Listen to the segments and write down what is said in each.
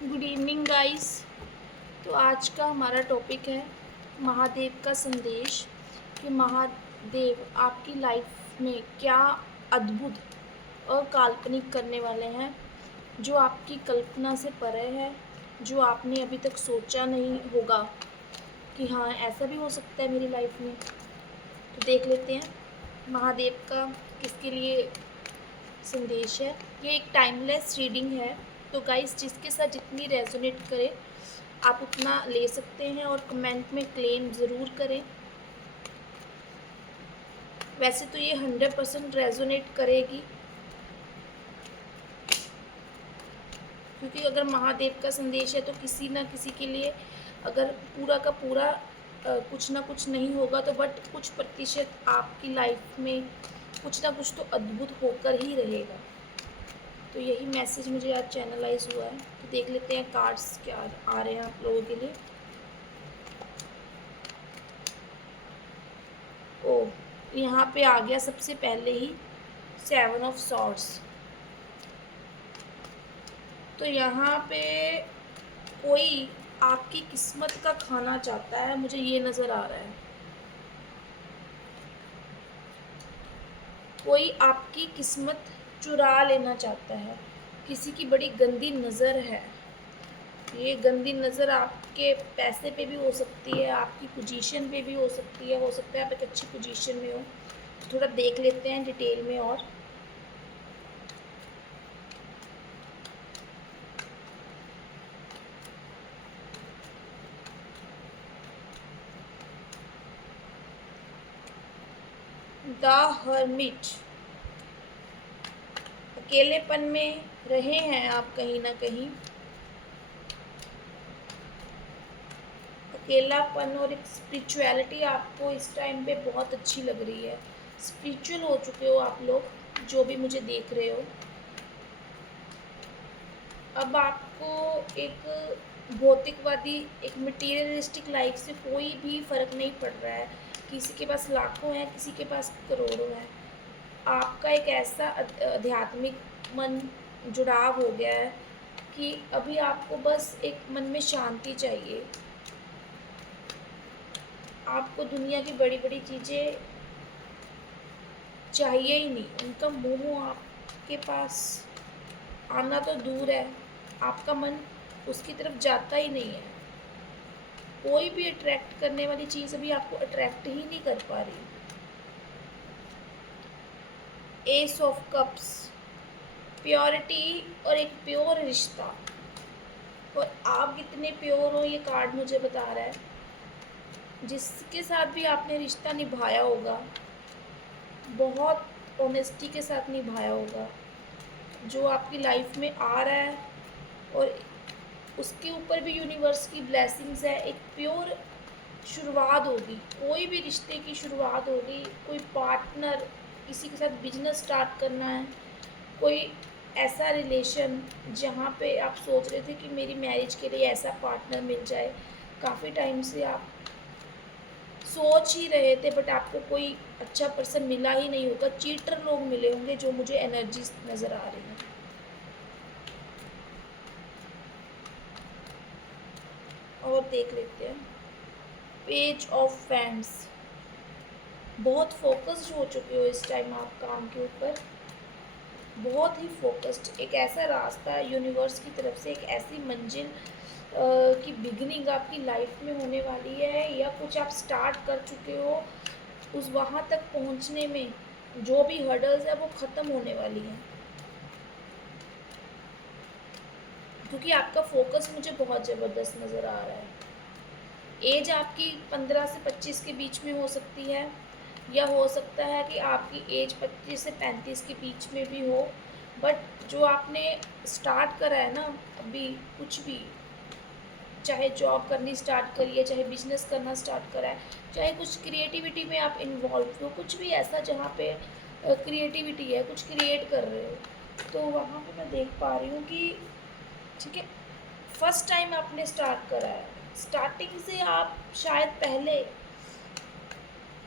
Good evening guys. तो आज का हमारा टॉपिक है महादेव का संदेश कि महादेव आपकी लाइफ में क्या अद्भुत और काल्पनिक करने वाले हैं, जो आपकी कल्पना से परे है, जो आपने अभी तक सोचा नहीं होगा कि हाँ ऐसा भी हो सकता है मेरी लाइफ में। तो देख लेते हैं महादेव का किसके लिए संदेश है। ये एक टाइमलेस रीडिंग है, तो गाइस जिसके साथ जितनी रेजोनेट करे आप उतना ले सकते हैं और कमेंट में क्लेम ज़रूर करें। वैसे तो ये 100% रेजोनेट करेगी, क्योंकि अगर महादेव का संदेश है तो किसी ना किसी के लिए अगर पूरा का पूरा कुछ ना कुछ नहीं होगा तो बट कुछ प्रतिशत आपकी लाइफ में कुछ ना कुछ तो अद्भुत होकर ही रहेगा। तो यही मैसेज मुझे आज चैनलाइज हुआ है। तो देख लेते हैं कार्ड्स क्या आ रहे हैं आप लोगों के लिए। ओ, यहाँ पे आ गया सबसे पहले ही 7 ऑफ सॉर्ड्स। तो यहाँ पे कोई आपकी किस्मत का खाना चाहता है, मुझे ये नज़र आ रहा है। कोई आपकी किस्मत चुरा लेना चाहता है, किसी की बड़ी गंदी नज़र है। ये गंदी नज़र आपके पैसे पे भी हो सकती है, आपकी पोजीशन पे भी हो सकती है। हो सकता है आप एक अच्छी पोजीशन में हो। थोड़ा देख लेते हैं डिटेल में। और द हर्मिट, अकेलेपन में रहे हैं आप कहीं ना कहीं। अकेलापन और एक स्पिरिचुअलिटी आपको इस टाइम पे बहुत अच्छी लग रही है। स्पिरिचुअल हो चुके हो आप लोग, जो भी मुझे देख रहे हो। अब आपको एक भौतिकवादी, एक मटीरियलिस्टिक लाइफ से कोई भी फ़र्क नहीं पड़ रहा है। किसी के पास लाखों हैं, किसी के पास करोड़ों हैं। आपका एक ऐसा आध्यात्मिक मन जुड़ाव हो गया है कि अभी आपको बस एक मन में शांति चाहिए। आपको दुनिया की बड़ी बड़ी चीज़ें चाहिए ही नहीं, उनका मोह आपके पास आना तो दूर है, आपका मन उसकी तरफ जाता ही नहीं है। कोई भी अट्रैक्ट करने वाली चीज़ अभी आपको अट्रैक्ट ही नहीं कर पा रही। एस ऑफ कप्स, प्योरिटी और एक प्योर रिश्ता। और आप कितने प्योर हो ये कार्ड मुझे बता रहा है। जिसके साथ भी आपने रिश्ता निभाया होगा, बहुत ऑनेस्टी के साथ निभाया होगा, जो आपकी लाइफ में आ रहा है और उसके ऊपर भी यूनिवर्स की ब्लेसिंग्स है। एक प्योर शुरुआत होगी, कोई भी रिश्ते की शुरुआत होगी। कोई पार्टनर, किसी के साथ बिजनेस स्टार्ट करना है, कोई ऐसा रिलेशन जहाँ पे आप सोच रहे थे कि मेरी मैरिज के लिए ऐसा पार्टनर मिल जाए। काफ़ी टाइम से आप सोच ही रहे थे बट आपको कोई अच्छा पर्सन मिला ही नहीं होगा। चीटर लोग मिले होंगे, जो मुझे एनर्जी नज़र आ रही है। और देख लेते हैं पेज ऑफ फैंस। बहुत फोकस्ड हो चुके हो इस टाइम आप काम के ऊपर, बहुत ही फोकस्ड। एक ऐसा रास्ता यूनिवर्स की तरफ से, एक ऐसी मंजिल की बिगनिंग आपकी लाइफ में होने वाली है, या कुछ आप स्टार्ट कर चुके हो। उस वहाँ तक पहुँचने में जो भी हर्डल्स है वो ख़त्म होने वाली हैं, क्योंकि आपका फोकस मुझे बहुत ज़बरदस्त नज़र आ रहा है। एज आपकी 15 से 25 के बीच में हो सकती है, या हो सकता है कि आपकी एज 25 से 35 के बीच में भी हो। बट जो आपने स्टार्ट करा है ना अभी, कुछ भी, चाहे जॉब करनी स्टार्ट करी है, चाहे बिजनेस करना स्टार्ट करा है, चाहे कुछ क्रिएटिविटी में आप इन्वॉल्व हो, कुछ भी ऐसा जहाँ पे क्रिएटिविटी है, कुछ क्रिएट कर रहे हो, तो वहाँ पे मैं देख पा रही हूँ कि ठीक है, फर्स्ट टाइम आपने स्टार्ट करा है। स्टार्टिंग से आप शायद पहले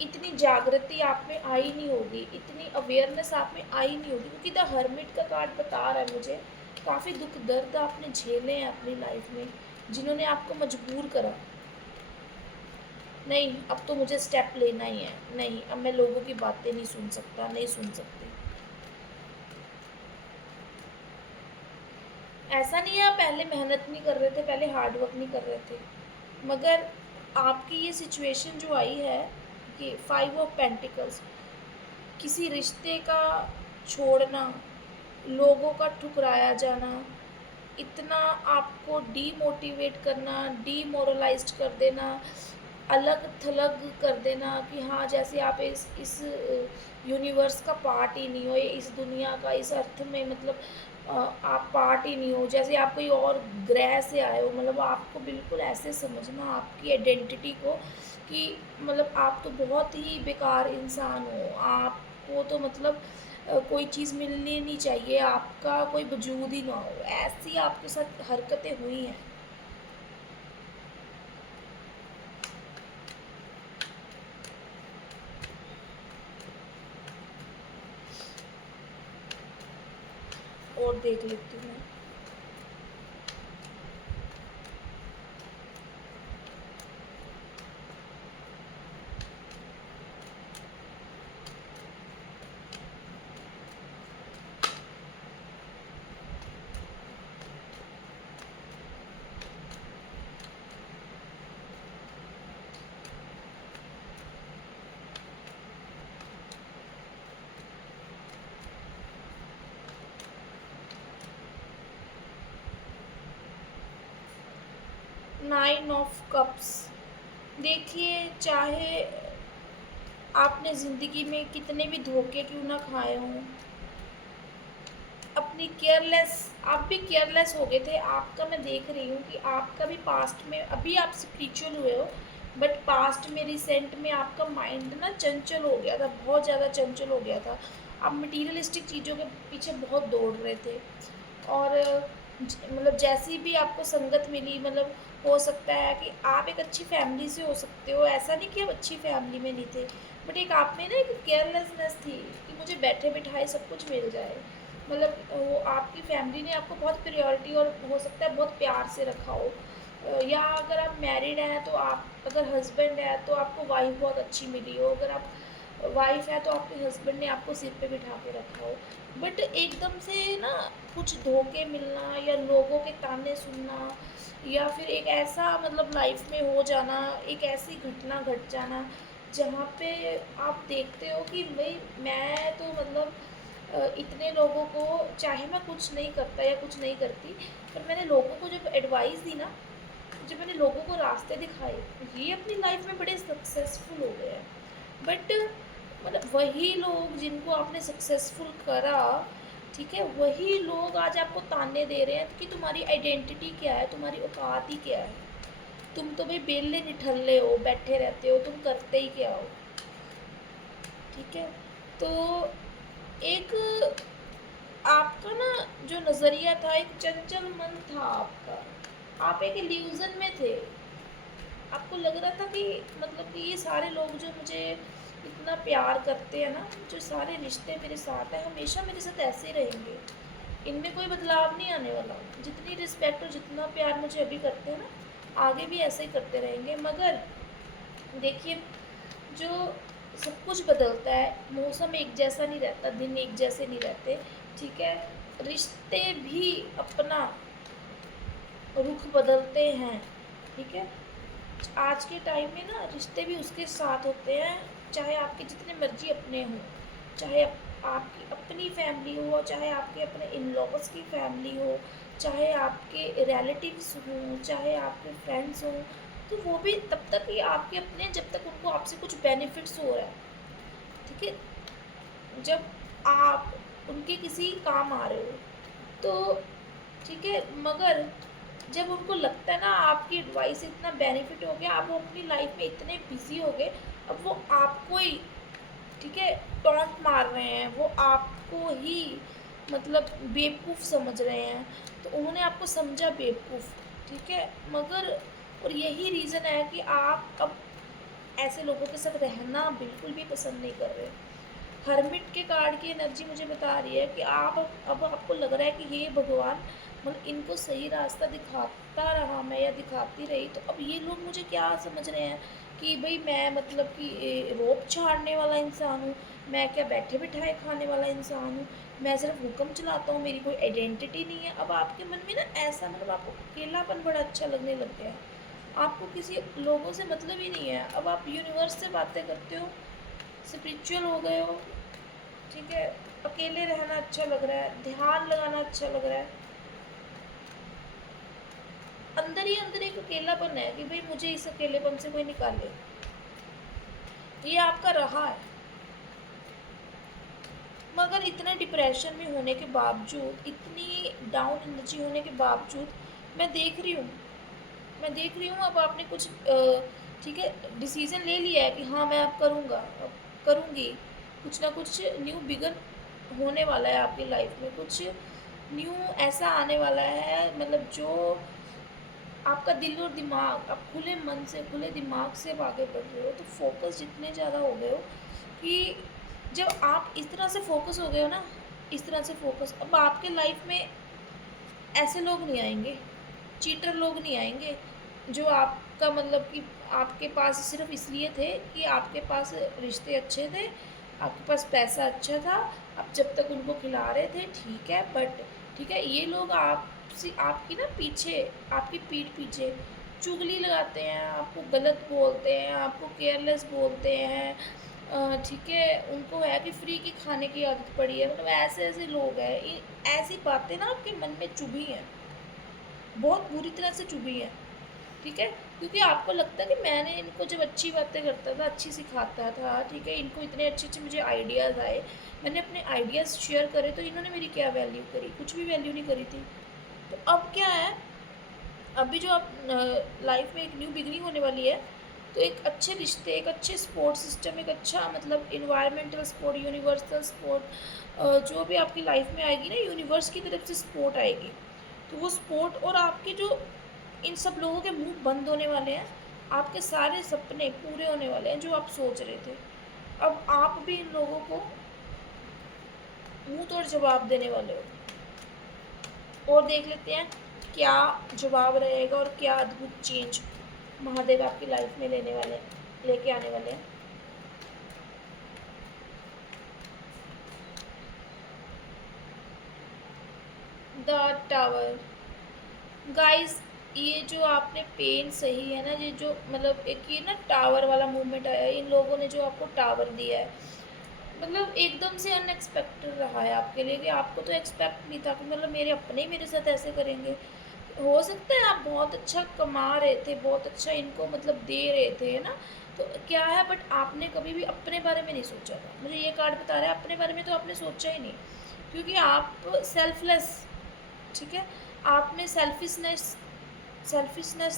इतनी जागृति आप में आई नहीं होगी, इतनी अवेयरनेस आप में आई नहीं होगी, क्योंकि द हर्मिट का कार्ड बता रहा है मुझे काफ़ी दुख दर्द आपने झेले हैं अपनी लाइफ में, जिन्होंने आपको मजबूर करा, नहीं अब तो मुझे स्टेप लेना ही है, नहीं अब मैं लोगों की बातें नहीं सुन सकता, नहीं सुन सकती। ऐसा नहीं है आप पहले मेहनत नहीं कर रहे थे, पहले हार्ड वर्क नहीं कर रहे थे, मगर आपकी ये सिचुएशन जो आई है कि 5 ऑफ पेंटिकल्स, किसी रिश्ते का छोड़ना, लोगों का ठुकराया जाना, इतना आपको डीमोटिवेट करना, डीमोरलाइज्ड कर देना, अलग थलग कर देना कि हाँ जैसे आप इस यूनिवर्स का पार्ट ही नहीं हो, इस दुनिया का इस अर्थ में मतलब आप पार्ट ही नहीं हो, जैसे आप कोई और ग्रह से आए हो, मतलब आपको बिल्कुल ऐसे समझना आपकी आइडेंटिटी को कि मतलब आप तो बहुत ही बेकार इंसान हो, आपको तो मतलब कोई चीज़ मिलनी नहीं चाहिए, आपका कोई वजूद ही ना हो, ऐसी आपके साथ हरकतें हुई हैं। और देख लेती हूँ मैं। 9 ऑफ कप्स, देखिए चाहे आपने ज़िंदगी में कितने भी धोखे क्यों ना खाए हों, अपनी केयरलेस, आप भी केयरलेस हो गए थे, आपका मैं देख रही हूँ कि आपका भी पास्ट में, अभी आप स्पिरिचुअल हुए हो, बट पास्ट में रिसेंट में आपका माइंड ना चंचल हो गया था, बहुत ज़्यादा चंचल हो गया था, आप मटीरियलिस्टिक चीज़ों के पीछे बहुत दौड़ रहे थे। और मतलब जैसी भी आपको संगत मिली, मतलब हो सकता है कि आप एक अच्छी फैमिली से हो सकते हो, ऐसा नहीं कि आप अच्छी फैमिली में नहीं थे, बट एक आप में ना एक केयरलेसनेस थी कि मुझे बैठे बिठाए सब कुछ मिल जाए, मतलब वो आपकी फैमिली ने आपको बहुत प्रायोरिटी और हो सकता है बहुत प्यार से रखा हो, या अगर आप मैरिड हैं तो आप, अगर हस्बैंड है तो आपको वाइफ बहुत अच्छी मिली हो, अगर आप वाइफ है तो आपके हस्बैंड ने आपको सिर पे बिठा के रखा हो, बट एकदम से ना कुछ धोखे मिलना या लोगों के ताने सुनना, या फिर एक ऐसा मतलब लाइफ में हो जाना, एक ऐसी घटना घट जाना जहाँ पे आप देखते हो कि भाई मैं तो मतलब इतने लोगों को, चाहे मैं कुछ नहीं करता या कुछ नहीं करती, पर मैंने लोगों को जब एडवाइस दी ना, जब मैंने लोगों को रास्ते दिखाए, ये अपनी लाइफ में बड़े सक्सेसफुल हो गए हैं। बट मतलब वही लोग जिनको आपने सक्सेसफुल करा, ठीक है, वही लोग आज आपको ताने दे रहे हैं कि तुम्हारी आइडेंटिटी क्या है, तुम्हारी औकात ही क्या है, तुम तो भाई बेले निठल्ले हो, बैठे रहते हो, तुम करते ही क्या हो। ठीक है, तो एक आपका ना जो नज़रिया था, एक चंचल मन था आपका, आप एक इल्यूज़न में थे, आपको लग रहा था कि मतलब कि ये सारे लोग जो मुझे इतना प्यार करते हैं ना, जो सारे रिश्ते मेरे साथ हैं हमेशा मेरे साथ ऐसे ही रहेंगे, इनमें कोई बदलाव नहीं आने वाला, जितनी रिस्पेक्ट और जितना प्यार मुझे अभी करते हैं ना, आगे भी ऐसे ही करते रहेंगे। मगर देखिए, जो सब कुछ बदलता है, मौसम एक जैसा नहीं रहता, दिन एक जैसे नहीं रहते, ठीक है, रिश्ते भी अपना रुख बदलते हैं, ठीक है, आज के टाइम में ना रिश्ते भी उसके साथ होते हैं, चाहे आपके जितने मर्जी अपने हों, चाहे आपकी अपनी फैमिली हो, चाहे आपके अपने इन लॉज की फैमिली हो, चाहे आपके रिलेटिव्स हों, चाहे आपके फ्रेंड्स हों, तो वो भी तब तक ही आपके अपने जब तक उनको आपसे कुछ बेनिफिट्स हो रहा है, ठीक है, जब आप उनके किसी काम आ रहे हो तो ठीक है, मगर जब उनको लगता है ना आपकी एडवाइस से इतना बेनिफिट हो गया, आप वो अपनी लाइफ में इतने बिजी हो गए, अब वो आपको ही, ठीक है, टॉन्ट मार रहे हैं, वो आपको ही मतलब बेवकूफ़ समझ रहे हैं, तो उन्होंने आपको समझा बेवकूफ़, ठीक है, मगर और यही रीज़न है कि आप अब ऐसे लोगों के साथ रहना बिल्कुल भी पसंद नहीं कर रहे, हर्मिट के कार्ड की एनर्जी मुझे बता रही है कि आप अब आपको लग रहा है कि हे भगवान, मतलब इनको सही रास्ता दिखाता रहा मैं या दिखाती रही, तो अब ये लोग मुझे क्या समझ रहे हैं कि भाई मैं मतलब कि रोब झाड़ने वाला इंसान हूँ, मैं क्या बैठे बिठाए खाने वाला इंसान हूँ, मैं सिर्फ हुक्म चलाता हूँ, मेरी कोई आइडेंटिटी नहीं है। अब आपके मन में ना ऐसा मतलब आपको अकेलापन बड़ा अच्छा लगने लग गया है, आपको किसी लोगों से मतलब ही नहीं है, अब आप यूनिवर्स से बातें करते हो, स्पिरिचुअल हो गए हो, ठीक है, अकेले रहना अच्छा लग रहा है, ध्यान लगाना अच्छा लग रहा है, अंदर ही अंदर एक अकेलापन है कि भाई मुझे इस अकेलेपन से कोई निकाले। ये आपका रहा है, मगर इतने डिप्रेशन में होने के बावजूद, इतनी डाउन एनर्जी होने के बावजूद, मैं देख रही हूँ, अब आपने कुछ ठीक है डिसीजन ले लिया है कि हाँ मैं अब करूँगा, अब करूँगी, कुछ ना कुछ न्यू बिगन होने वाला है आपकी लाइफ में, कुछ न्यू ऐसा आने वाला है, मतलब जो आपका दिल और दिमाग, आप खुले मन से खुले दिमाग से अब आगे बढ़ रहे हो, तो फोकस जितने ज़्यादा हो गए हो कि जब आप इस तरह से फोकस हो गए हो ना, इस तरह से फोकस, अब आपके लाइफ में ऐसे लोग नहीं आएंगे, चीटर लोग नहीं आएंगे जो आपका मतलब कि आपके पास सिर्फ इसलिए थे कि आपके पास रिश्ते अच्छे थे, आपके पास पैसा अच्छा था, आप जब तक उनको खिला रहे थे ठीक है, बट ठीक है ये लोग आपसे आपकी ना पीछे, आपकी पीठ पीछे चुगली लगाते हैं, आपको गलत बोलते हैं, आपको केयरलेस बोलते हैं, ठीक है, उनको है कि फ्री की खाने की आदत पड़ी है, मतलब ऐसे ऐसे लोग हैं, ऐसी बातें ना आपके मन में चुभी हैं, बहुत बुरी तरह से चुभी हैं, ठीक है, क्योंकि आपको लगता है कि मैंने इनको जब अच्छी बातें करता था, अच्छी सिखाता था, ठीक है, इनको इतने अच्छे अच्छे मुझे आइडियाज़ आए, मैंने अपने आइडियाज़ शेयर करे, तो इन्होंने मेरी क्या वैल्यू करी, कुछ भी वैल्यू नहीं करी थी। तो अब क्या है, अभी जो आप लाइफ में एक न्यू बिगनिंग होने वाली है, तो एक अच्छे रिश्ते, एक अच्छे सपोर्ट सिस्टम, एक अच्छा मतलब इन्वायरमेंटल सपोर्ट, यूनिवर्सल सपोर्ट, जो भी आपकी लाइफ में आएगी ना, यूनिवर्स की तरफ से सपोर्ट आएगी, तो वो सपोर्ट और आपके जो इन सब लोगों के मुंह बंद होने वाले हैं, आपके सारे सपने पूरे होने वाले हैं जो आप सोच रहे थे, अब आप भी इन लोगों को मुंह तोड़ जवाब देने वाले हो, और देख लेते हैं क्या जवाब रहेगा और क्या अद्भुत चेंज महादेव आपकी लाइफ में लेके आने वाले हैं। द टावर, गाइस, ये जो आपने पेन सही है ना, ये जो मतलब एक ये ना टावर वाला मूवमेंट आया है, इन लोगों ने जो आपको टावर दिया है, मतलब एकदम से अनएक्सपेक्टेड रहा है आपके लिए, कि आपको तो एक्सपेक्ट नहीं था कि मतलब मेरे अपने ही मेरे साथ ऐसे करेंगे। हो सकता है आप बहुत अच्छा कमा रहे थे, बहुत अच्छा इनको मतलब दे रहे थे, है ना, तो क्या है, बट आपने कभी भी अपने बारे में नहीं सोचा था, मुझे ये कार्ड बता रहा है अपने बारे में तो आपने सोचा ही नहीं, क्योंकि आप सेल्फलेस, ठीक है, आप में सेल्फिशनेस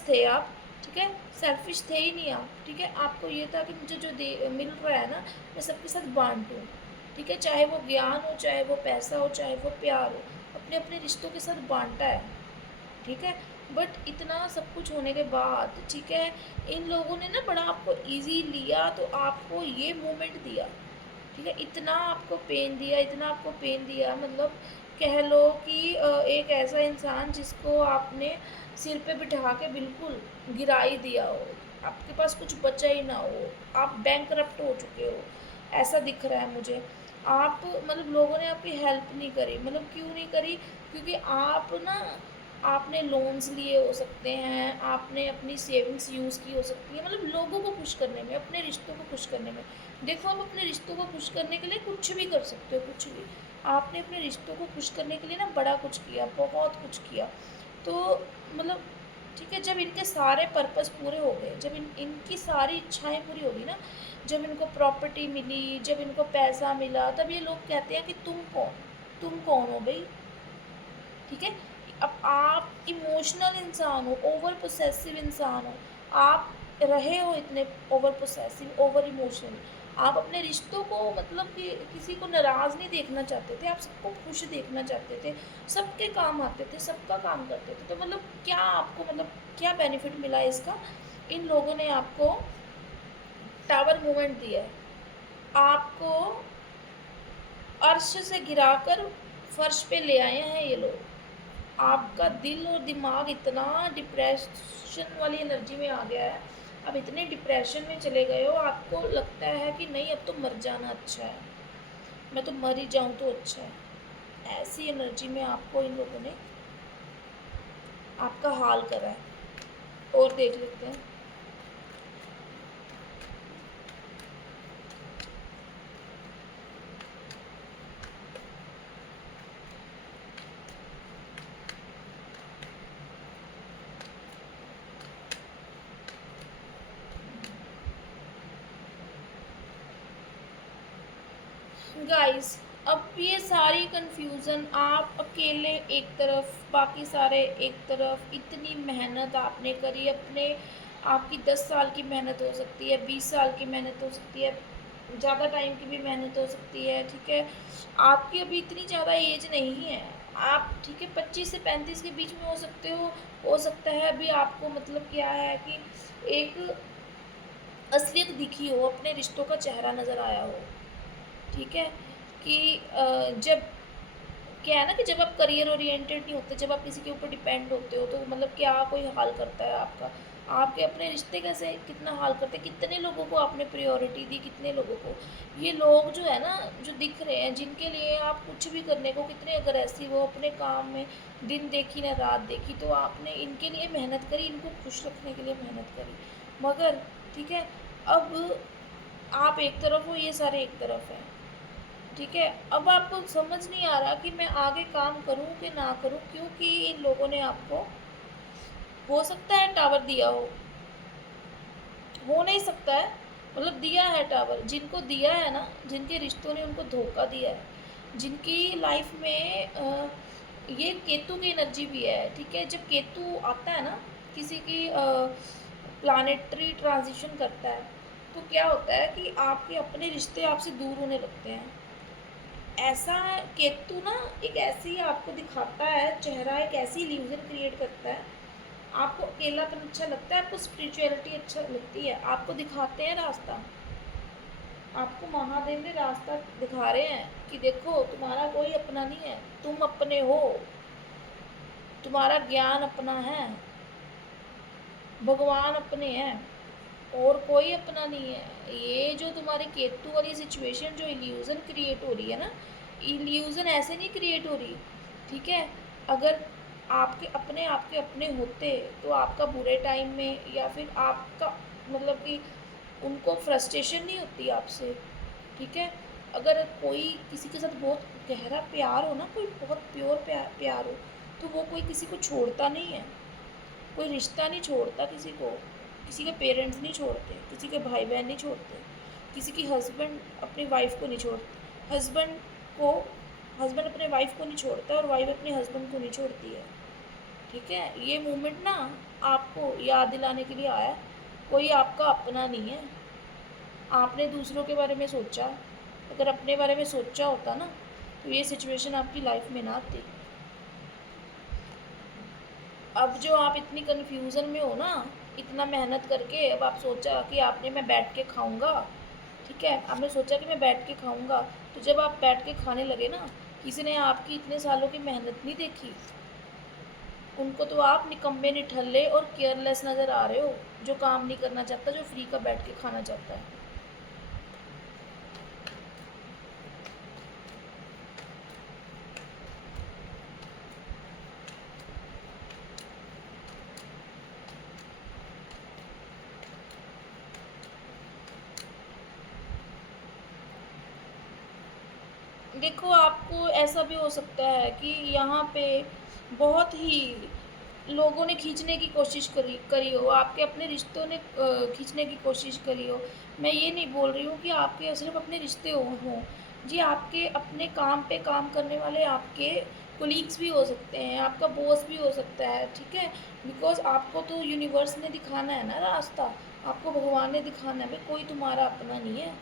थे आप, ठीक है, सेल्फिश थे ही नहीं आप, ठीक है, आपको ये था कि मुझे जो दे मिल रहा है ना, मैं सबके साथ बांटूँ, ठीक है, चाहे वो ज्ञान हो, चाहे वो पैसा हो, चाहे वो प्यार हो, अपने अपने रिश्तों के साथ बांटा है, ठीक है, बट इतना सब कुछ होने के बाद, ठीक है, इन लोगों ने ना बड़ा आपको इजी लिया, तो आपको ये मोमेंट दिया, ठीक है, इतना आपको पेन दिया, इतना आपको पेन दिया, मतलब कह लो कि एक ऐसा इंसान जिसको आपने सिर पे बिठा के बिल्कुल गिरा ही दिया हो, आपके पास कुछ बचा ही ना हो, आप बैंकरप्ट हो चुके हो, ऐसा दिख रहा है मुझे, आप मतलब लोगों ने आपकी हेल्प नहीं करी, मतलब क्यों नहीं करी, क्योंकि आप ना, आपने लोन्स लिए हो सकते हैं, आपने अपनी सेविंग्स यूज़ की हो सकती है, मतलब लोगों को खुश करने में, अपने रिश्तों को खुश करने में, देखो आप अपने रिश्तों को खुश करने के लिए कुछ भी कर सकते हो, कुछ भी, आपने अपने रिश्तों को खुश करने के लिए ना बड़ा कुछ किया, बहुत कुछ किया, तो मतलब ठीक है, जब इनके सारे पर्पस पूरे हो गए, जब इनकी सारी इच्छाएं पूरी होगी ना, जब इनको प्रॉपर्टी मिली, जब इनको पैसा मिला, तब ये लोग कहते हैं कि तुम कौन हो भाई, ठीक है, अब आप इमोशनल इंसान हो, ओवर पोसेसिव इंसान हो, आप रहे हो इतने ओवर पोसेसिव, ओवर इमोशनल, आप अपने रिश्तों को मतलब कि किसी को नाराज़ नहीं देखना चाहते थे, आप सबको खुश देखना चाहते थे, सबके काम आते थे, सबका काम करते थे, तो मतलब क्या आपको मतलब क्या बेनिफिट मिला इसका, इन लोगों ने आपको टावर मूवमेंट दिया है, आपको अर्श से गिराकर फर्श पे ले आए हैं ये लोग। आपका दिल और दिमाग इतना डिप्रेशन वाली एनर्जी में आ गया है, अब इतने डिप्रेशन में चले गए हो, आपको लगता है कि नहीं अब तो मर जाना अच्छा है, मैं तो मर ही जाऊँ तो अच्छा है। ऐसी एनर्जी में आपको इन लोगों ने आपका हाल करा है। और देख लेते हैं। गाइस, अब ये सारी कंफ्यूज़न आप अकेले एक तरफ, बाकी सारे एक तरफ, इतनी मेहनत आपने करी अपने, आपकी 10 साल की मेहनत हो सकती है, 20 साल की मेहनत हो सकती है, ज़्यादा टाइम की भी मेहनत हो सकती है, ठीक है। आपकी अभी इतनी ज़्यादा एज नहीं है, आप ठीक है 25 से 35 के बीच में हो सकते हो सकता है अभी आपको मतलब क्या है कि एक असलियत दिखी हो, अपने रिश्तों का चेहरा नज़र आया हो, ठीक है। कि जब क्या है ना कि जब आप करियर ओरिएंटेड नहीं होते, जब आप किसी के ऊपर डिपेंड होते हो, तो मतलब क्या कोई हाल करता है आपका, आपके अपने रिश्ते कैसे कितना हाल करते हैं, कितने लोगों को आपने प्रायोरिटी दी, कितने लोगों को। ये लोग जो है ना जो दिख रहे हैं, जिनके लिए आप कुछ भी करने को कितने अग्रेसिव हो, अपने काम में दिन देखी ना रात देखी, तो आपने इनके लिए मेहनत करी, इनको खुश रखने के लिए मेहनत करी, मगर ठीक है अब आप एक तरफ हो, ये सारे एक तरफ हैं, ठीक है। अब आपको समझ नहीं आ रहा कि मैं आगे काम करूं कि ना करूं, क्योंकि इन लोगों ने आपको, हो सकता है टावर दिया हो नहीं सकता है, मतलब दिया है टावर, जिनको दिया है ना, जिनके रिश्तों ने उनको धोखा दिया है, जिनकी लाइफ में ये केतु की एनर्जी भी है, ठीक है। जब केतु आता है ना किसी की प्लानेटरी ट्रांजिशन करता है, तो क्या होता है कि आपके अपने रिश्ते आपसे दूर होने लगते हैं। ऐसा केतु ना एक ऐसी आपको दिखाता है चेहरा, एक ऐसी इल्यूजन क्रिएट करता है, आपको अकेलापन अच्छा लगता है, आपको स्पिरिचुअलिटी अच्छा लगती है, आपको दिखाते हैं रास्ता, आपको महादेव ने रास्ता दिखा रहे हैं कि देखो तुम्हारा कोई अपना नहीं है, तुम अपने हो, तुम्हारा ज्ञान अपना है, भगवान अपने हैं, और कोई अपना नहीं है। ये जो तुम्हारे केतु वाली सिचुएशन जो इल्यूज़न क्रिएट हो रही है ना, इल्यूज़न ऐसे नहीं क्रिएट हो रही, ठीक है। अगर आपके अपने होते, तो आपका बुरे टाइम में या फिर आपका मतलब कि उनको फ्रस्ट्रेशन नहीं होती आपसे, ठीक है। अगर कोई किसी के साथ बहुत गहरा प्यार हो ना, कोई बहुत प्योर प्यार हो, तो वो कोई किसी को छोड़ता नहीं है, कोई रिश्ता नहीं छोड़ता किसी को, किसी के पेरेंट्स नहीं छोड़ते, किसी के भाई बहन नहीं छोड़ते, किसी की हस्बैंड अपनी वाइफ को नहीं छोड़ते, को हस्बैंड अपने वाइफ को नहीं छोड़ता और वाइफ अपने हस्बैंड को नहीं छोड़ती है, ठीक है। ये मूवमेंट ना आपको याद दिलाने के लिए आया, कोई आपका अपना नहीं है। आपने दूसरों के बारे में सोचा, अगर अपने बारे में सोचा होता ना, तो ये सिचुएशन आपकी लाइफ में ना आती। अब जो आप इतनी कन्फ्यूज़न में हो ना, इतना मेहनत करके, अब आप सोचा कि आपने मैं बैठ के खाऊंगा, ठीक है, आपने सोचा कि मैं बैठ के खाऊंगा, तो जब आप बैठ के खाने लगे ना, किसी ने आपकी इतने सालों की मेहनत नहीं देखी, उनको तो आप निकम्मे निठल्ले और केयरलेस नज़र आ रहे हो, जो काम नहीं करना चाहता, जो फ्री का बैठ के खाना चाहता है। देखो, आपको ऐसा भी हो सकता है कि यहाँ पे बहुत ही लोगों ने खींचने की कोशिश करी हो, आपके अपने रिश्तों ने खींचने की कोशिश करी हो। मैं ये नहीं बोल रही हूँ कि आपके सिर्फ अपने रिश्ते हों जी, आपके अपने काम पे काम करने वाले आपके कोलीग्स भी हो सकते हैं, आपका बॉस भी हो सकता है, ठीक है। बिकॉज आपको तो यूनिवर्स ने दिखाना है ना रास्ता, आपको भगवान ने दिखाना है, भाई कोई तुम्हारा अपना नहीं है,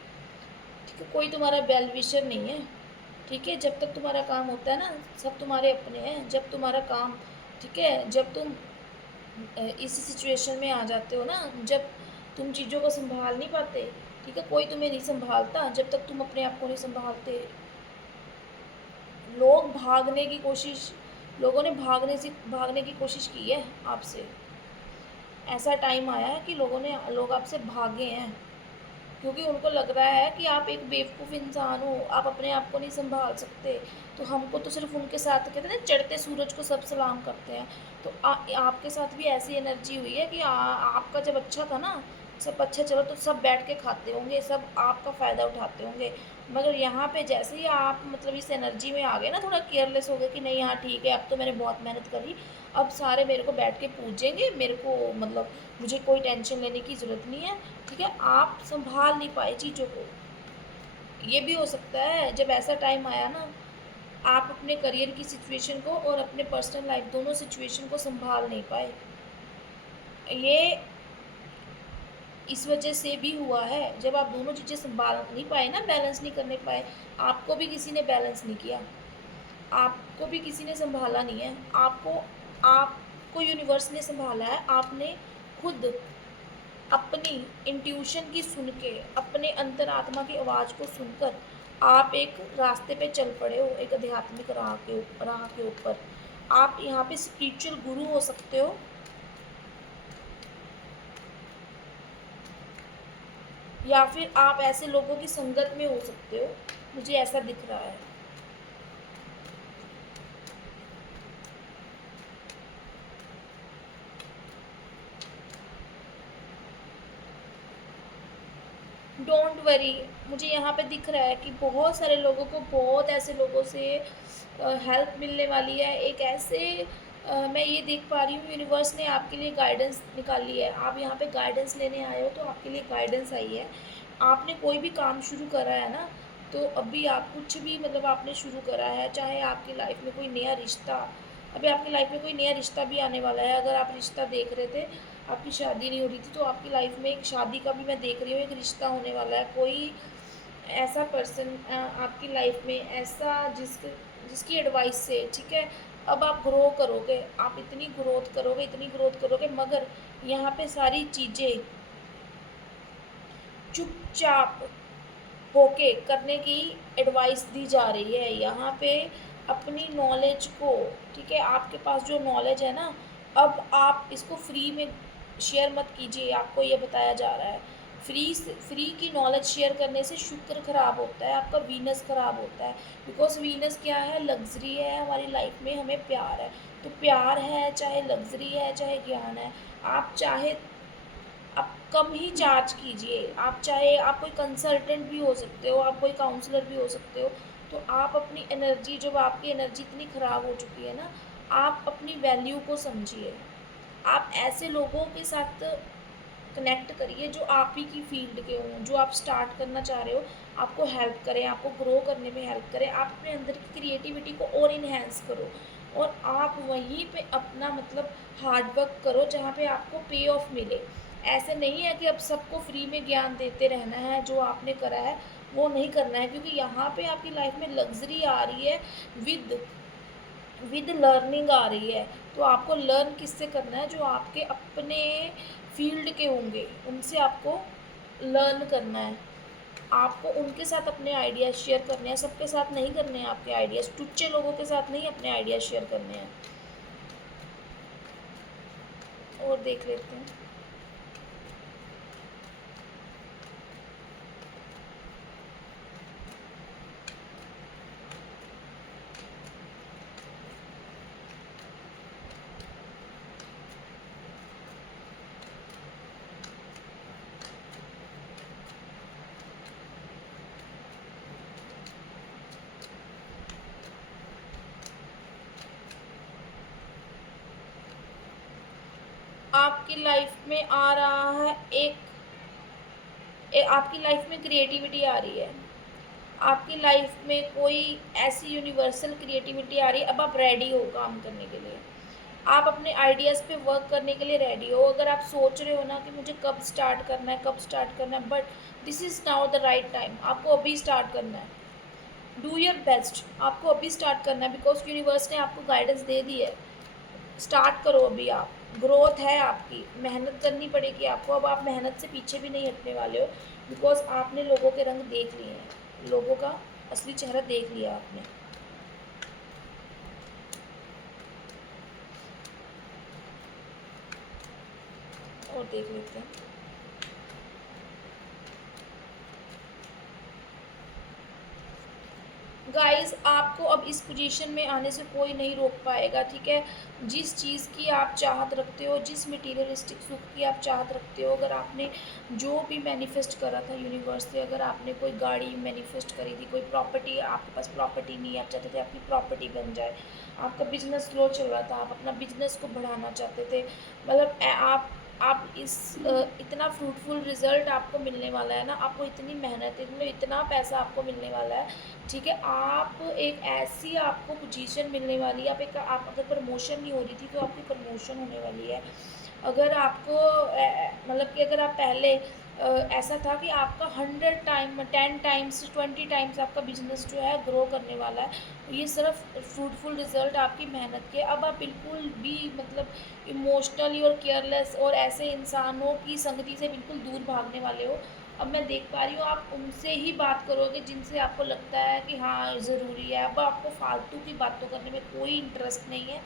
ठीक है, कोई तुम्हारा वेल विशर नहीं है, ठीक है। जब तक तुम्हारा काम होता है ना, सब तुम्हारे अपने हैं, जब तुम्हारा काम, ठीक है, जब तुम इस सिचुएशन में आ जाते हो ना, जब तुम चीज़ों को संभाल नहीं पाते, ठीक है, कोई तुम्हें नहीं संभालता जब तक तुम अपने आप को नहीं संभालते, लोग भागने की कोशिश लोगों ने भागने की कोशिश की है आपसे। ऐसा टाइम आया है कि लोग आपसे भागे हैं, क्योंकि उनको लग रहा है कि आप एक बेवकूफ़ इंसान हो, आप अपने आप को नहीं सँभाल सकते। तो हमको तो सिर्फ़ उनके साथ, कहते हैं ना, चढ़ते सूरज को सब सलाम करते हैं। तो आपके साथ भी ऐसी एनर्जी हुई है कि आपका जब अच्छा था ना, सब अच्छा चलो तो सब बैठ के खाते होंगे, सब आपका फ़ायदा उठाते होंगे। मगर यहाँ पे जैसे ही आप मतलब इस एनर्जी में आ गए ना, थोड़ा केयरलेस हो गए कि नहीं हाँ ठीक है, अब तो मैंने बहुत मेहनत करी, अब सारे मेरे को बैठ के पूजेंगे, मेरे को मतलब मुझे कोई टेंशन लेने की ज़रूरत नहीं है, ठीक है, आप संभाल नहीं पाए चीज़ों को। ये भी हो सकता है जब ऐसा टाइम आया ना, आप अपने करियर की सिचुएशन को और अपने पर्सनल लाइफ दोनों सिचुएशन को संभाल नहीं पाए। ये इस वजह से भी हुआ है, जब आप दोनों चीज़ें संभाल नहीं पाए ना, बैलेंस नहीं करने पाए, आपको भी किसी ने बैलेंस नहीं किया, आपको भी किसी ने संभाला नहीं है, आपको यूनिवर्स ने संभाला है, आपने खुद अपनी इंट्यूशन की सुन के, अपने अंतरात्मा की आवाज़ को सुनकर आप एक रास्ते पे चल पड़े हो, एक आध्यात्मिक राह के ऊपर। आप यहाँ पे स्पिरिचुअल गुरु हो सकते हो, या फिर आप ऐसे लोगों की संगत में हो सकते हो, मुझे ऐसा दिख रहा है। डोंट वरी, मुझे यहाँ पे दिख रहा है कि बहुत सारे लोगों को, बहुत ऐसे लोगों से हेल्प मिलने वाली है। एक ऐसे मैं ये देख पा रही हूँ, यूनिवर्स ने आपके लिए गाइडेंस निकाली है, आप यहाँ पे गाइडेंस लेने आए हो, तो आपके लिए गाइडेंस आई है। आपने कोई भी काम शुरू करा है ना, तो अभी आप कुछ भी मतलब आपने शुरू करा है, चाहे आपकी लाइफ में कोई नया रिश्ता, अभी आपकी लाइफ में कोई नया रिश्ता भी आने वाला है। अगर आप रिश्ता देख रहे थे, आपकी शादी नहीं हो रही थी, तो आपकी लाइफ में एक शादी का भी मैं देख रही हूँ, एक रिश्ता होने वाला है। कोई ऐसा पर्सन आपकी लाइफ में ऐसा जिसकी एडवाइस से, ठीक है, अब आप ग्रो करोगे, आप इतनी ग्रोथ करोगे, इतनी ग्रोथ करोगे, मगर यहाँ पे सारी चीज़ें चुपचाप होके करने की एडवाइस दी जा रही है यहाँ पे। अपनी नॉलेज को, ठीक है, आपके पास जो नॉलेज है ना, अब आप इसको फ्री में शेयर मत कीजिए, आपको ये बताया जा रहा है। फ्री की नॉलेज शेयर करने से शुक्र खराब होता है, आपका वीनस खराब होता है। बिकॉज वीनस क्या है, लग्जरी है हमारी लाइफ में, हमें प्यार है। तो प्यार है, चाहे लग्जरी है, चाहे ज्ञान है, आप चाहे आप कम ही चार्ज कीजिए, आप चाहे आप कोई कंसल्टेंट भी हो सकते हो, आप कोई काउंसलर भी हो सकते हो। तो आप अपनी एनर्जी, जब आपकी एनर्जी इतनी ख़राब हो चुकी है ना, आप अपनी वैल्यू को समझिए। आप ऐसे लोगों के साथ कनेक्ट करिए जो आप ही की फील्ड के हों, जो आप स्टार्ट करना चाह रहे हो, आपको हेल्प करें, आपको ग्रो करने में हेल्प करें। आप अपने अंदर की क्रिएटिविटी को और इन्हेंस करो, और आप वहीं पे अपना मतलब हार्ड वर्क करो जहाँ पे आपको पे ऑफ मिले। ऐसे नहीं है कि अब सबको फ्री में ज्ञान देते रहना है, जो आपने करा है वो नहीं करना है, क्योंकि यहाँ पे आपकी लाइफ में लग्जरी आ रही है, विद विद लर्निंग आ रही है। तो आपको लर्न किससे करना है, जो आपके अपने फील्ड के होंगे, उनसे आपको लर्न करना है। आपको उनके साथ अपने आइडियाज़ शेयर करने हैं, सबके साथ नहीं करने हैं आपके आइडियाज़, टुच्चे लोगों के साथ नहीं अपने आइडियाज़ शेयर करने हैं। और देख लेते हैं। आपकी लाइफ में आ रहा है आपकी लाइफ में क्रिएटिविटी आ रही है, आपकी लाइफ में कोई ऐसी यूनिवर्सल क्रिएटिविटी आ रही है। अब आप रेडी हो काम करने के लिए, आप अपने आइडियाज़ पे वर्क करने के लिए रेडी हो। अगर आप सोच रहे हो ना कि मुझे कब स्टार्ट करना है, कब स्टार्ट करना है, but this is now the right time, आपको अभी स्टार्ट करना है। डू योर बेस्ट, आपको अभी स्टार्ट करना है, बिकॉज यूनिवर्स ने आपको गाइडेंस दे दी है। स्टार्ट करो अभी आप, ग्रोथ है आपकी, मेहनत करनी पड़ेगी आपको। अब आप मेहनत से पीछे भी नहीं हटने वाले हो, बिकॉज आपने लोगों के रंग देख लिए हैं, लोगों का असली चेहरा देख लिया आपने। और देख लेते हैं। गाइस, आपको अब इस पोजीशन में आने से कोई नहीं रोक पाएगा, ठीक है। जिस चीज़ की आप चाहत रखते हो, जिस मटीरियलिस्टिक सुख की आप चाहत रखते हो, अगर आपने जो भी मैनिफेस्ट करा था यूनिवर्स से, अगर आपने कोई गाड़ी मैनिफेस्ट करी थी, कोई प्रॉपर्टी, आपके पास प्रॉपर्टी नहीं है, आप चाहते थे आपकी प्रॉपर्टी बन जाए, आपका बिजनेस स्लो चल रहा था, आप अपना बिजनेस को बढ़ाना चाहते थे, मतलब आप इस इतना फ्रूटफुल रिजल्ट आपको मिलने वाला है ना, आपको इतनी मेहनत, इतना पैसा आपको मिलने वाला है, ठीक है। आप एक ऐसी आपको पोजीशन मिलने वाली है, आप अगर प्रमोशन नहीं हो रही थी तो आपकी प्रमोशन होने वाली है। अगर आपको मतलब कि अगर आप पहले ऐसा था कि आपका 10 टाइम्स 20 टाइम्स आपका बिजनेस जो है ग्रो करने वाला है, तो ये सिर्फ फ्रूटफुल रिजल्ट आपकी मेहनत के। अब आप बिल्कुल भी मतलब इमोशनली और केयरलेस और ऐसे इंसानों की संगति से बिल्कुल दूर भागने वाले हो। अब मैं देख पा रही हूँ आप उनसे ही बात करोगे जिनसे आपको लगता है कि हाँ ज़रूरी है। अब आपको फालतू की बातों करने में कोई इंटरेस्ट नहीं है,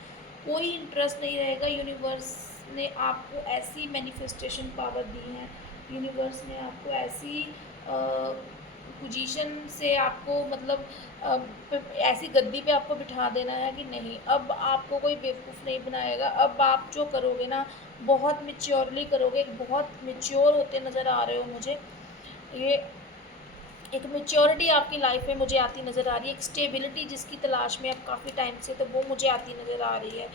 कोई इंटरेस्ट नहीं रहेगा। यूनिवर्स ने आपको ऐसी मैनिफेस्टेशन पावर दी है, यूनिवर्स ने आपको ऐसी पोजीशन से आपको मतलब ऐसी गद्दी पे आपको बिठा देना है कि नहीं, अब आपको कोई बेवकूफ़ नहीं बनाएगा। अब आप जो करोगे ना, बहुत मैच्योरली करोगे, बहुत मैच्योर होते नज़र आ रहे हो मुझे। ये एक मैच्योरिटी आपकी लाइफ में मुझे आती नज़र आ रही है, एक स्टेबिलिटी जिसकी तलाश में अब काफ़ी टाइम से, तो वो मुझे आती नज़र आ रही है।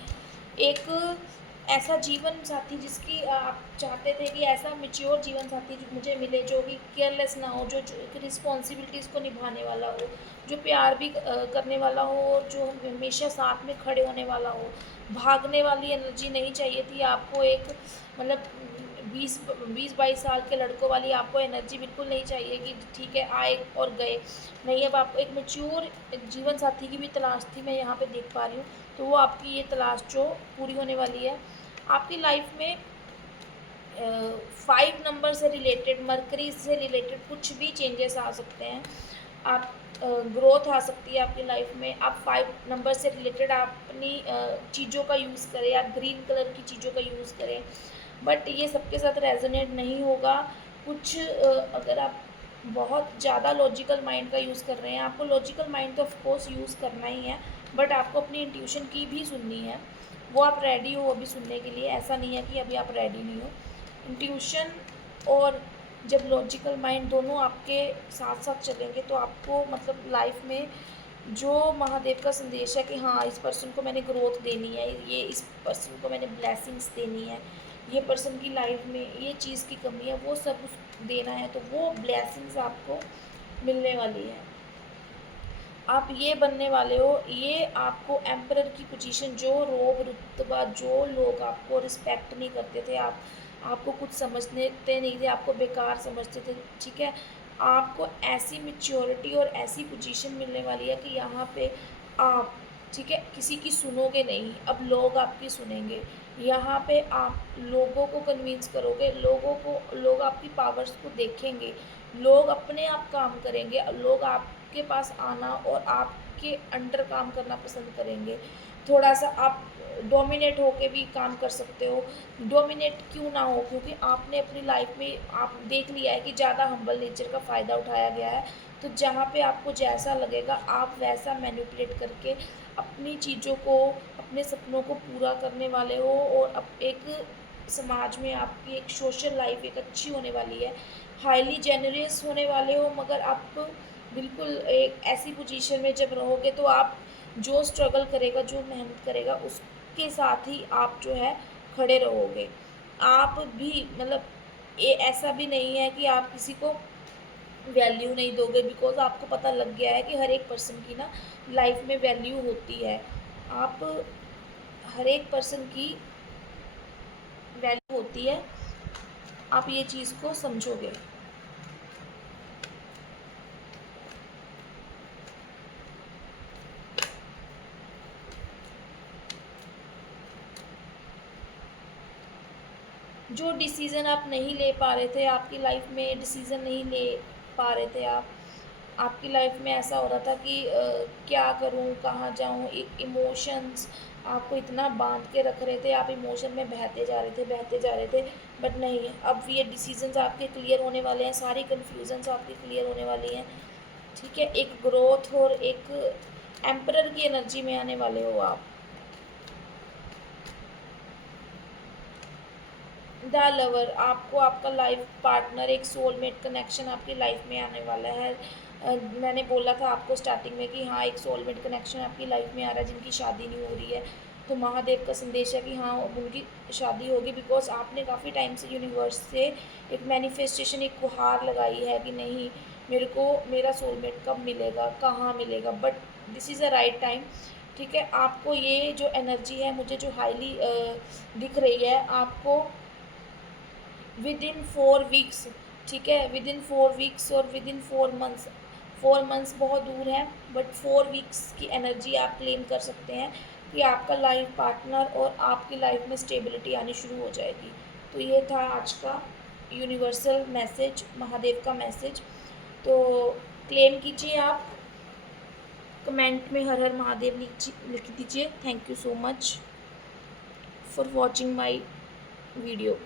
एक ऐसा जीवन साथी जिसकी आप चाहते थे कि ऐसा मैच्योर जीवन साथी जो मुझे मिले, जो कि केयरलेस ना हो, जो रिस्पॉन्सिबिलिटीज़ को निभाने वाला हो, जो प्यार भी करने वाला हो, और जो हमेशा साथ में खड़े होने वाला हो। भागने वाली एनर्जी नहीं चाहिए थी आपको, एक मतलब 20-22 साल के लड़कों वाली आपको एनर्जी बिल्कुल नहीं चाहिए कि ठीक है आए और गए। नहीं, अब आपको एक मैच्योर जीवन साथी की भी तलाश थी, मैं यहाँ पे देख पा रही हूँ। तो वो आपकी ये तलाश जो पूरी होने वाली है। आपकी लाइफ में 5 नंबर से रिलेटेड, मरकरी से रिलेटेड कुछ भी चेंजेस आ सकते हैं। आप ग्रोथ आ सकती है आपकी लाइफ में। आप 5 नंबर से रिलेटेड अपनी चीज़ों का यूज़ करें, आप ग्रीन कलर की चीज़ों का यूज़ करें, बट ये सबके साथ रेजोनेट नहीं होगा। कुछ अगर आप बहुत ज़्यादा लॉजिकल माइंड का यूज़ कर रहे हैं, आपको लॉजिकल माइंड तो ऑफ कोर्स यूज़ करना ही है, बट आपको अपनी इंट्यूशन की भी सुननी है। वो आप रेडी हो अभी सुनने के लिए, ऐसा नहीं है कि अभी आप रेडी नहीं हो। इंट्यूशन और जब लॉजिकल माइंड दोनों आपके साथ साथ चलेंगे तो आपको मतलब लाइफ में जो महादेव का संदेश है कि हाँ इस पर्सन को मैंने ग्रोथ देनी है, ये इस पर्सन को मैंने ब्लेसिंग्स देनी है, ये पर्सन की लाइफ में ये चीज़ की कमी है, वो सब उस देना है, तो वो ब्लेसिंग्स आपको मिलने वाली है। आप ये बनने वाले हो, ये आपको एम्परर की पोजीशन, जो रोब रुतबा, जो लोग आपको रिस्पेक्ट नहीं करते थे, आपको कुछ समझते नहीं थे, आपको बेकार समझते थे, ठीक है, आपको ऐसी मैच्योरिटी और ऐसी पोजीशन मिलने वाली है कि यहाँ पे आप, ठीक है, किसी की सुनोगे नहीं, अब लोग आपकी सुनेंगे। यहाँ पे आप लोगों को कन्विंस करोगे, लोग आपकी पावर्स को देखेंगे, लोग अपने आप काम करेंगे, लोग आपके पास आना और आपके अंडर काम करना पसंद करेंगे। थोड़ा सा आप डोमिनेट होके भी काम कर सकते हो। डोमिनेट क्यों ना हो, क्योंकि आपने अपनी लाइफ में आप देख लिया है कि ज़्यादा हम्बल नेचर का फ़ायदा उठाया गया है। तो जहाँ पे आपको जैसा लगेगा आप वैसा मैनिपुलेट करके अपनी चीज़ों को, अपने सपनों को पूरा करने वाले हो, और अब एक समाज में आपकी एक सोशल लाइफ एक अच्छी होने वाली है। हाईली जेनरस होने वाले हो, मगर आप बिल्कुल एक ऐसी पोजीशन में जब रहोगे तो आप जो स्ट्रगल करेगा, जो मेहनत करेगा, उसके साथ ही आप जो है खड़े रहोगे। आप भी मतलब ये ऐसा भी नहीं है कि आप किसी को वैल्यू नहीं दोगे, बिकॉज़ आपको पता लग गया है कि हर एक पर्सन की ना लाइफ में वैल्यू होती है। आप हर एक पर्सन की वैल्यू होती है, आप ये चीज़ को समझोगे। जो डिसीज़न आप नहीं ले पा रहे थे, आपकी लाइफ में डिसीज़न नहीं ले पा रहे थे आप, आपकी लाइफ में ऐसा हो रहा था कि क्या करूँ, कहाँ जाऊँ, एक इमोशंस आपको इतना बांध के रख रहे थे, आप इमोशन में बहते जा रहे थे, बट नहीं, अब ये डिसीजंस आपके क्लियर होने वाले हैं, सारी कन्फ्यूजन्स आपकी क्लियर होने वाली हैं, ठीक है। एक ग्रोथ और एक एम्परर की एनर्जी में आने वाले हो आप। द लवर, आपको आपका लाइफ पार्टनर, एक सोलमेट कनेक्शन आपकी लाइफ में आने वाला है। मैंने बोला था आपको स्टार्टिंग में कि हाँ, एक सोलमेट कनेक्शन आपकी लाइफ में आ रहा है जिनकी शादी नहीं हो रही है, तो महादेव का संदेश है कि हाँ, उनकी शादी होगी, बिकॉज आपने काफ़ी टाइम से यूनिवर्स से एक मैनिफेस्टेशन, एक गुहार लगाई है कि नहीं, मेरे को मेरा सोलमेट कब मिलेगा, कहाँ मिलेगा, but this is a right time, ठीक है। आपको ये जो एनर्जी है मुझे जो हाईली दिख रही है, आपको विद इन 4 वीक्स, ठीक है, विद इन 4 वीक्स और विद इन 4 मंथ्स, 4 मंथ्स बहुत दूर है, बट 4 वीक्स की एनर्जी आप क्लेम कर सकते हैं कि आपका लाइफ पार्टनर और आपकी लाइफ में स्टेबिलिटी आनी शुरू हो जाएगी। तो ये था आज का यूनिवर्सल मैसेज, महादेव का मैसेज। तो क्लेम कीजिए आप, कमेंट में हर हर महादेव लिख दीजिए। Thank you so much for watching my video.